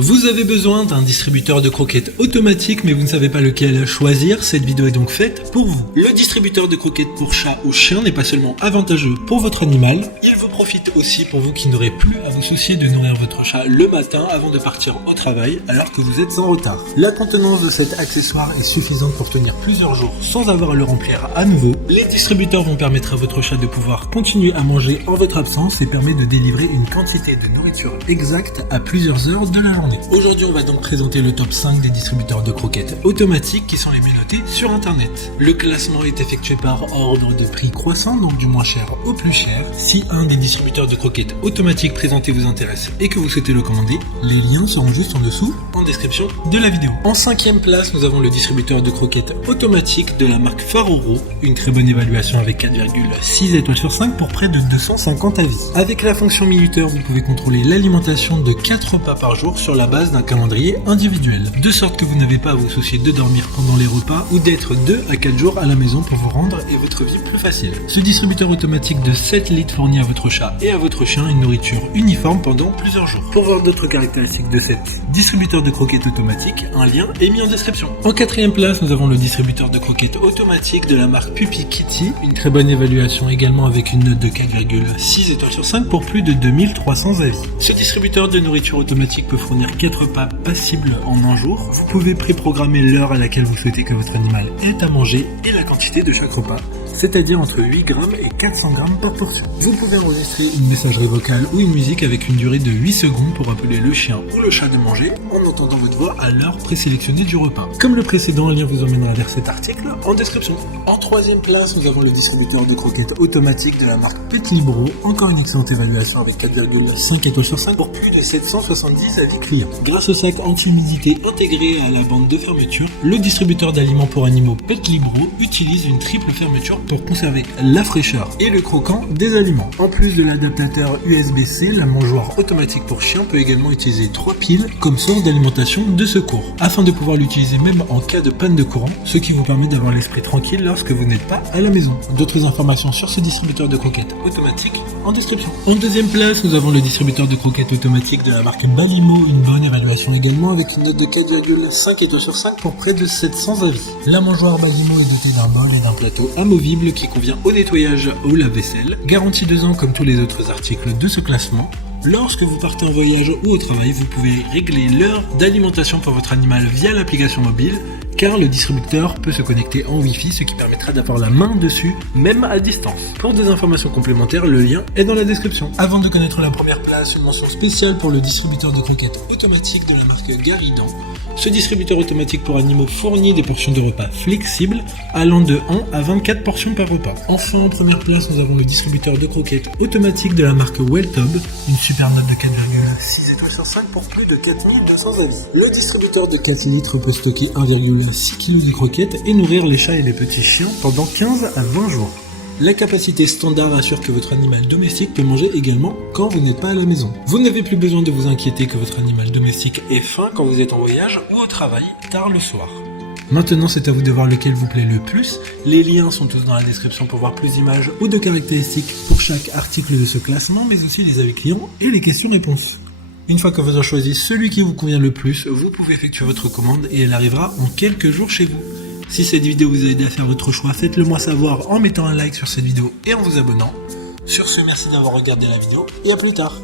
Vous avez besoin d'un distributeur de croquettes automatique mais vous ne savez pas lequel choisir, cette vidéo est donc faite pour vous. Le distributeur de croquettes pour chat ou chien n'est pas seulement avantageux pour votre animal, il vous profite aussi pour vous qui n'aurez plus à vous soucier de nourrir votre chat le matin avant de partir au travail alors que vous êtes en retard. La contenance de cet accessoire est suffisante pour tenir plusieurs jours sans avoir à le remplir à nouveau. Les distributeurs vont permettre à votre chat de pouvoir continuer à manger en votre absence et permet de délivrer une quantité de nourriture exacte à plusieurs heures de la journée. Aujourd'hui, on va donc présenter le top 5 des distributeurs de croquettes automatiques qui sont les mieux notés sur internet. Le classement est effectué par ordre de prix croissant, donc du moins cher au plus cher. Si un des distributeurs de croquettes automatiques présentés vous intéresse et que vous souhaitez le commander, les liens seront juste en dessous en description de la vidéo. En 5e place, nous avons le distributeur de croquettes automatique de la marque Faroro, une très bonne évaluation avec 4,6 étoiles sur 5 pour près de 250 avis. Avec la fonction minuteur, vous pouvez contrôler l'alimentation de 4 repas par jour sur la base d'un calendrier individuel, de sorte que vous n'avez pas à vous soucier de dormir pendant les repas ou d'être 2 à 4 jours à la maison pour vous rendre et votre vie plus facile. Ce distributeur automatique de 7 litres fournit à votre chat et à votre chien une nourriture uniforme pendant plusieurs jours. Pour voir d'autres caractéristiques de cet distributeur de croquettes automatique, un lien est mis en description. En 4e place, nous avons le distributeur de croquettes automatique de la marque Puppy Kitty, une très bonne évaluation également avec une note de 4,6 étoiles sur 5 pour plus de 2300 avis. Ce distributeur de nourriture automatique peut fournir 4 repas passibles en un jour. Vous pouvez préprogrammer l'heure à laquelle vous souhaitez que votre animal ait à manger et la quantité de chaque repas, c'est-à-dire entre 8 grammes et 400 grammes par portion. Vous pouvez enregistrer une messagerie vocale ou une musique avec une durée de 8 secondes pour appeler le chien ou le chat de manger en entendant votre voix à l'heure présélectionnée du repas. Comme le précédent, un lien vous emmènera vers cet article en description. En 3e place, nous avons le distributeur de croquettes automatique de la marque Pet Libro, encore une excellente évaluation avec 4,5 étoiles sur 5 pour plus de 770 avis clients. Grâce au sac anti-humidité intégré à la bande de fermeture, le distributeur d'aliments pour animaux Pet Libro utilise une triple fermeture pour conserver la fraîcheur et le croquant des aliments. En plus de l'adaptateur USB-C, la mangeoire automatique pour chien peut également utiliser 3 piles comme source d'alimentation de secours, afin de pouvoir l'utiliser même en cas de panne de courant, ce qui vous permet d'avoir l'esprit tranquille lorsque vous n'êtes pas à la maison. D'autres informations sur ce distributeur de croquettes automatique en description. En 2e place, nous avons le distributeur de croquettes automatique de la marque Balimo, une bonne évaluation également avec une note de 4,5 étoiles sur 5 pour près de 700 avis. La mangeoire Balimo est dotée d'un bol et d'un plateau amovible qui convient au nettoyage ou lave-vaisselle. Garantie 2 ans comme tous les autres articles de ce classement. Lorsque vous partez en voyage ou au travail, vous pouvez régler l'heure d'alimentation pour votre animal via l'application mobile, car le distributeur peut se connecter en Wi-Fi, ce qui permettra d'avoir la main dessus, même à distance. Pour des informations complémentaires, le lien est dans la description. Avant de connaître la première place, une mention spéciale pour le distributeur de croquettes automatique de la marque Garidan. Ce distributeur automatique pour animaux fournit des portions de repas flexibles, allant de 1 à 24 portions par repas. Enfin, en première place, nous avons le distributeur de croquettes automatique de la marque Welltub, une super note de 4,6 étoiles sur 5 pour plus de 4200 avis. Le distributeur de 4 litres peut stocker 1,6 kg de croquettes et nourrir les chats et les petits chiens pendant 15 à 20 jours. La capacité standard assure que votre animal domestique peut manger également quand vous n'êtes pas à la maison. Vous n'avez plus besoin de vous inquiéter que votre animal domestique ait faim quand vous êtes en voyage ou au travail tard le soir. Maintenant, c'est à vous de voir lequel vous plaît le plus. Les liens sont tous dans la description pour voir plus d'images ou de caractéristiques pour chaque article de ce classement, mais aussi les avis clients et les questions-réponses. Une fois que vous avez choisi celui qui vous convient le plus, vous pouvez effectuer votre commande et elle arrivera en quelques jours chez vous. Si cette vidéo vous a aidé à faire votre choix, faites-le moi savoir en mettant un like sur cette vidéo et en vous abonnant. Sur ce, merci d'avoir regardé la vidéo et à plus tard.